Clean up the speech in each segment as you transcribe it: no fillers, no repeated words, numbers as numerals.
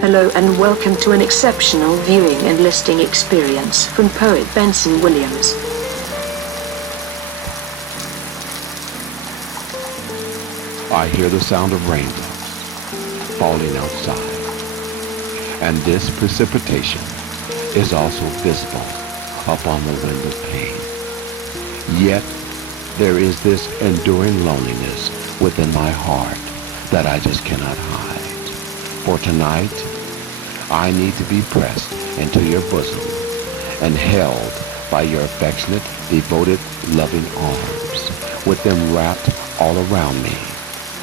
Hello and welcome to an exceptional viewing and listening experience from poet Benson Williams. I hear the sound of raindrops falling outside, and this precipitation is also visible upon the window pane. Yet there is this enduring loneliness within my heart that I just cannot hide. For tonight, I need to be pressed into your bosom and held by your affectionate, devoted, loving arms, with them wrapped all around me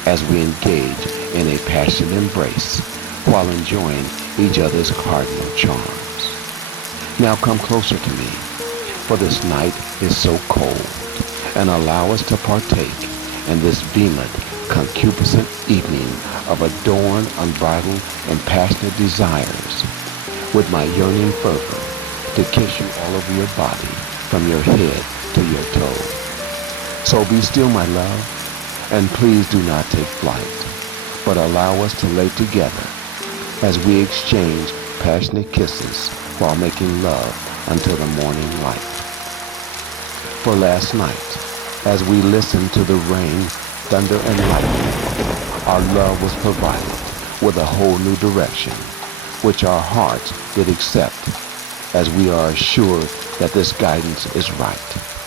as we engage in a passionate embrace while enjoying each other's cardinal charms. Now come closer to me, for this night is so cold, and allow us to partake in this vehement, concupiscent evening of adorned, unbridled, and passionate desires, with my yearning fervor to kiss you all over your body, from your head to your toe. So be still, my love, and please do not take flight, but allow us to lay together as we exchange passionate kisses while making love until the morning light. For last night, as we listened to the rain, thunder, and lightning, our love was provided with a whole new direction, which our hearts did accept, as we are assured that this guidance is right.